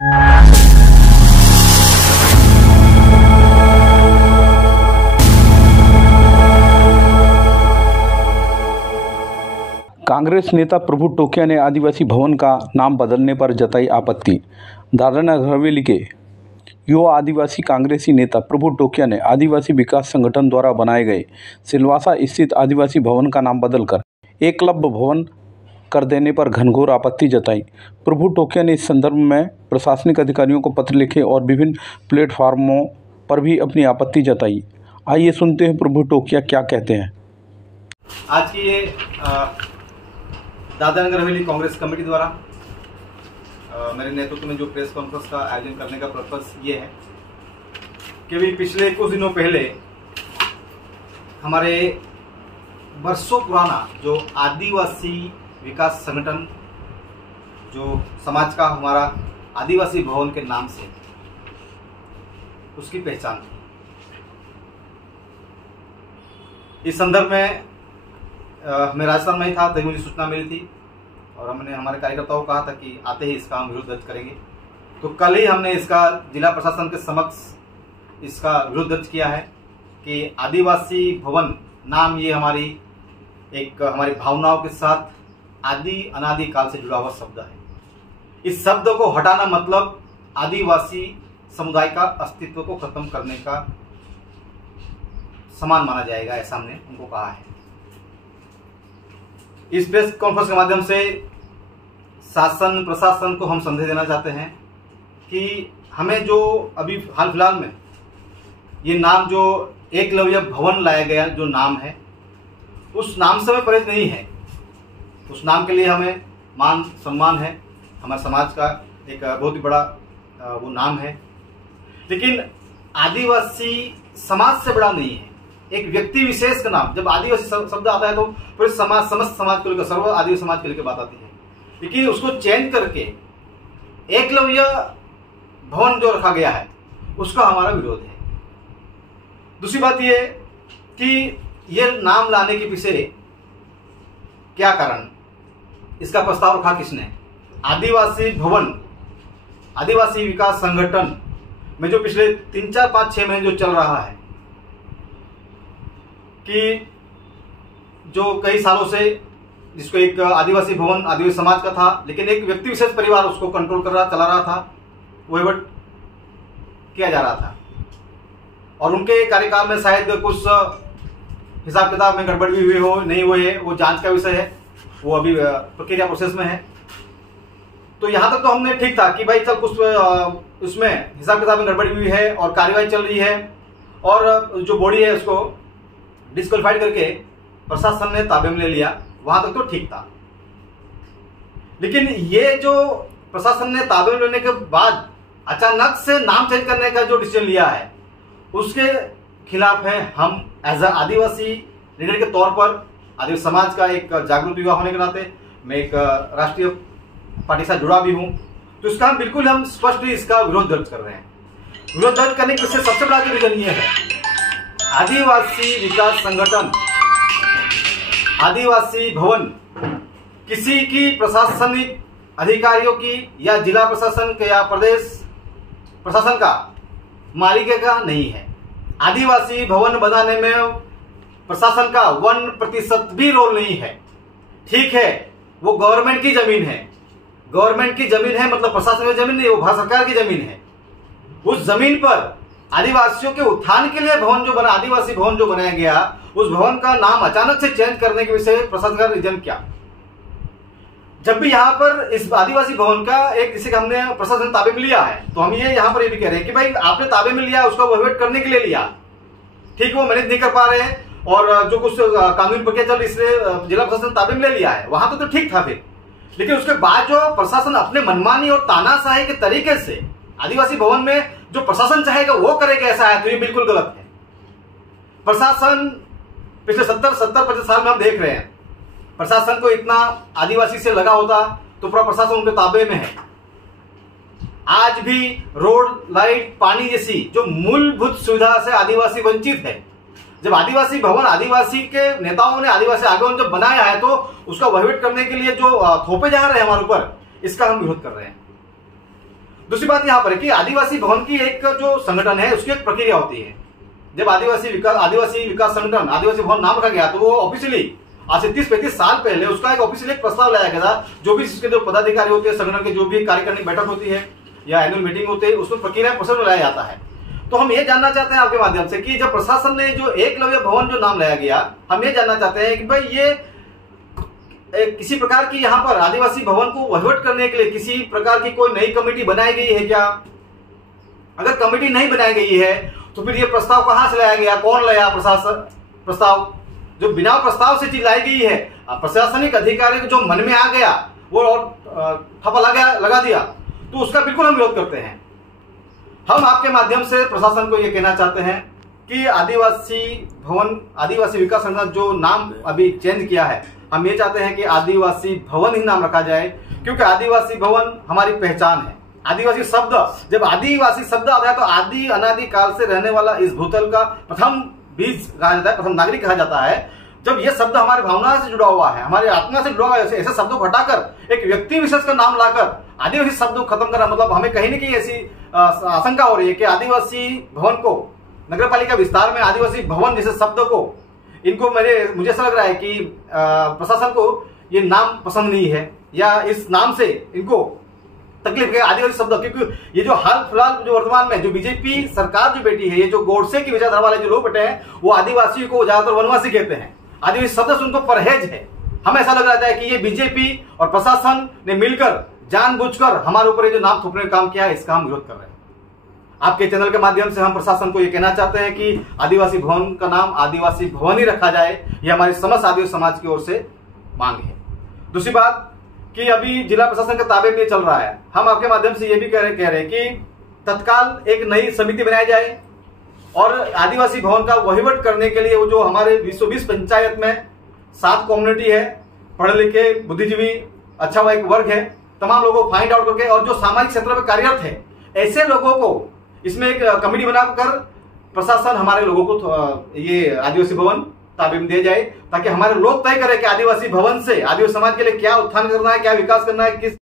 कांग्रेस नेता प्रभु टोकिया ने आदिवासी भवन का नाम बदलने पर जताई आपत्ति। दादरा नगर हवेली के युवा आदिवासी कांग्रेसी नेता प्रभु टोकिया ने आदिवासी विकास संगठन द्वारा बनाए गए सिलवासा स्थित आदिवासी भवन का नाम बदलकर एकलव्य भवन कर देने पर घनघोर आपत्ति जताई। प्रभु टोकिया ने इस संदर्भ में प्रशासनिक अधिकारियों को पत्र लिखे और विभिन्न प्लेटफार्मों पर भी अपनी आपत्ति जताई। आइए सुनते हैं प्रभु टोकिया क्या कहते हैं। आज की ये दादरा नगर हवेली कांग्रेस कमेटी द्वारा मेरे नेतृत्व में जो प्रेस कॉन्फ्रेंस का आयोजन करने का पर्पस ये है कि भी पिछले कुछ दिनों पहले हमारे वर्षों पुराना जो आदिवासी विकास संगठन जो समाज का हमारा आदिवासी भवन के नाम से उसकी पहचान थी। इस संदर्भ में मैं राजस्थान में ही था, तभी मुझे सूचना मिली थी और हमने हमारे कार्यकर्ताओं को कहा था कि आते ही इसका हम विरोध दर्ज करेंगे। तो कल ही हमने इसका जिला प्रशासन के समक्ष इसका विरोध दर्ज किया है कि आदिवासी भवन नाम ये हमारी भावनाओं के साथ आदि अनादि काल से जुड़ा हुआ शब्द है। इस शब्द को हटाना मतलब आदिवासी समुदाय का अस्तित्व को खत्म करने का समान माना जाएगा, ऐसा हमने उनको कहा है। इस प्रेस कॉन्फ्रेंस के माध्यम से शासन प्रशासन को हम संदेश देना चाहते हैं कि हमें जो अभी हाल फिलहाल में ये नाम जो एकलव्य भवन लाया गया जो नाम है, उस नाम से हमें परहेज नहीं है। उस नाम के लिए हमें मान सम्मान है, हमारे समाज का एक बहुत ही बड़ा वो नाम है, लेकिन आदिवासी समाज से बड़ा नहीं है। एक व्यक्ति विशेष का नाम, जब आदिवासी शब्द आता है तो पूरे समाज, समस्त समाज को लेकर, सर्व आदिवासी समाज को लेकर बात आती है, लेकिन उसको चेंज करके एकलव्य भवन जो रखा गया है उसका हमारा विरोध है। दूसरी बात यह कि ये नाम लाने के पीछे क्या कारण, इसका प्रस्ताव रखा किसने? आदिवासी भवन, आदिवासी विकास संगठन में जो पिछले 3, 4, 5, 6 महीने जो चल रहा है कि जो कई सालों से जिसको एक आदिवासी भवन आदिवासी समाज का था, लेकिन एक व्यक्ति विशेष परिवार उसको कंट्रोल कर रहा, चला रहा था, वहीवट किया जा रहा था और उनके कार्यकाल में शायद कुछ हिसाब किताब में गड़बड़ भी हुई हो, नहीं हुई है, वो जांच का विषय है, वो अभी प्रक्रिया प्रोसेस में है। तो यहां तक तो हमने ठीक था कि भाई चल कुछ उसमें हिसाब किताब में गड़बड़ी हुई है और कार्यवाही चल रही है और जो बॉडी है उसको डिस्क्वालीफाइड करके प्रशासन ने ताबे में ले लिया, वहां तक तो ठीक था। लेकिन ये जो प्रशासन ने ताबे में लेने के बाद अचानक से नाम चेंज करने का जो डिसीजन लिया है उसके खिलाफ है हम एज अ आदिवासी लीडर के तौर पर, आदिवासी समाज का एक जागरूक युवा होने के नाते मैं एक राष्ट्रीय पार्टी से जुड़ा भी हूं, तो इसका हम स्पष्ट ही इसका विरोध दर्ज कर रहे हैं। विरोध दर्ज करने के पीछे सबसे बड़ा रीजन ये है, आदिवासी विकास संगठन, आदिवासी भवन किसी की प्रशासनिक अधिकारियों की या जिला प्रशासन के या प्रदेश प्रशासन का मालिक का नहीं है। आदिवासी भवन बनाने में प्रशासन का 1% भी रोल नहीं है। ठीक है, वो गवर्नमेंट की जमीन है, गवर्नमेंट की जमीन है मतलब प्रशासन की जमीन नहीं, वो भारत सरकार की जमीन है। उस जमीन पर आदिवासियों के उत्थान के लिए भवन जो बना, आदिवासी भवन जो बनाया गया, उस भवन का नाम अचानक से चेंज करने के विषय प्रशासन का रीजन क्या? जब भी यहाँ पर इस आदिवासी भवन का एक किसी का हमने प्रशासन ताबे में लिया है, तो हम ये यहाँ पर ये भी कह रहे हैं कि भाई आपने ताबे में लिया, उसका वहीवट करने के लिए लिया, ठीक, वो मैनेज नहीं कर पा रहे हैं और जो कुछ कानूनी प्रक्रिया चल रही इसलिए जिला प्रशासन ताबे में ले लिया है, वहां तो ठीक था फिर। लेकिन उसके बाद जो प्रशासन अपने मनमानी और तानाशाही के तरीके से आदिवासी भवन में जो प्रशासन चाहेगा वो करेगा, ऐसा है तो ये बिल्कुल गलत है। प्रशासन पिछले 70-75 साल में हम देख रहे हैं, प्रशासन को इतना आदिवासी से लगा होता तो पूरा प्रशासन उनके ताबे में है। आज भी रोड, लाइट, पानी जैसी जो मूलभूत सुविधा से आदिवासी वंचित है। जब आदिवासी भवन आदिवासी के नेताओं ने, आदिवासी आगों ने जब बनाया है तो उसका वहीवट करने के लिए जो थोपे जा रहे हैं हमारे ऊपर, इसका हम विरोध कर रहे हैं। दूसरी बात यहाँ पर है कि आदिवासी भवन की एक जो संगठन है उसकी एक प्रक्रिया होती है। जब आदिवासी विकास संगठन आदिवासी भवन नाम रखा गया तो वो ऑफिशियली आज से 30-35 साल पहले उसका एक ऑफिशियल एक प्रस्ताव लाया गया था। जो भी इसके जो पदाधिकारी होते हैं, संगठन के जो भी कार्यकारिणी बैठक होती है या एनुअल मीटिंग होती है, उसमें प्रक्रिया प्रसन्न लाया जाता है। तो हम ये जानना चाहते हैं आपके माध्यम से कि जब प्रशासन ने जो एकलव्य भवन जो नाम लाया गया, हम ये जानना चाहते हैं कि भाई ये किसी प्रकार की यहाँ पर आदिवासी भवन को वहीवट करने के लिए किसी प्रकार की कोई नई कमेटी बनाई गई है क्या? अगर कमेटी नहीं बनाई गई है तो फिर ये प्रस्ताव कहां से लाया गया, कौन लाया प्रस्ताव? जो बिना प्रस्ताव से चीज लाई गई है, प्रशासनिक अधिकारी को जो मन में आ गया वो ठप्पा लगा दिया, तो उसका बिल्कुल हम विरोध करते हैं। हम आपके माध्यम से प्रशासन को ये कहना चाहते हैं कि आदिवासी भवन आदिवासी विकास संगठन जो नाम अभी चेंज किया है, हम ये चाहते हैं कि आदिवासी भवन ही नाम रखा जाए, क्योंकि आदिवासी भवन हमारी पहचान है। आदिवासी शब्द, जब आदिवासी शब्द आता है तो आदि अनादि काल से रहने वाला इस भूतल का प्रथम बीज कहा जाता है, प्रथम नागरिक कहा जाता है। जब ये शब्द हमारी भावना से जुड़ा हुआ है, हमारी आत्मा से जुड़ा हुआ है, ऐसे शब्दों को हटाकर एक व्यक्ति विशेष का नाम लाकर आदिवासी शब्द को खत्म करना, मतलब हमें कहीं न कहीं ऐसी आशंका हो रही है कि आदिवासी भवन को नगर पालिका विस्तार में आदिवासी भवन जैसे शब्द को इनको मुझे ऐसा लग रहा है कि प्रशासन को ये नाम पसंद नहीं है, या इस नाम से इनको तकलीफ है आदिवासी शब्द। क्योंकि ये जो हाल फिलहाल जो वर्तमान में जो बीजेपी सरकार जो बैठी है, ये जो गोडसे की विचारधारा वाले जो लोग बैठे हैं, वो आदिवासियों को ज्यादातर वनवासी कहते हैं। आदिवासी शब्द से उनको परहेज है। हमें ऐसा लग रहा है कि ये बीजेपी और प्रशासन ने मिलकर जानबूझकर हमारे ऊपर ये जो नाम थोपने का काम किया है, इसका हम विरोध कर रहे हैं। आपके चैनल के माध्यम से हम प्रशासन को ये कहना चाहते हैं कि आदिवासी भवन का नाम आदिवासी भवन ही रखा जाए। ये हमारी समस्त आदिवासी समाज की ओर से मांग है। दूसरी बात कि अभी जिला प्रशासन के ताबे में चल रहा है, हम आपके माध्यम से ये भी कह रहे हैं कि तत्काल एक नई समिति बनाई जाए और आदिवासी भवन का वहीवट करने के लिए वो जो हमारे 220 पंचायत में 7 कम्युनिटी है, पढ़े लिखे बुद्धिजीवी अच्छा एक वर्ग है, तमाम लोगों को फाइंड आउट करके और जो सामाजिक क्षेत्र में कार्यरत है, ऐसे लोगों को इसमें एक कमेटी बनाकर प्रशासन हमारे लोगों को ये आदिवासी भवन ताबे में दिया जाए, ताकि हमारे लोग तय करें कि आदिवासी भवन से आदिवासी समाज के लिए क्या उत्थान करना है, क्या विकास करना है, किस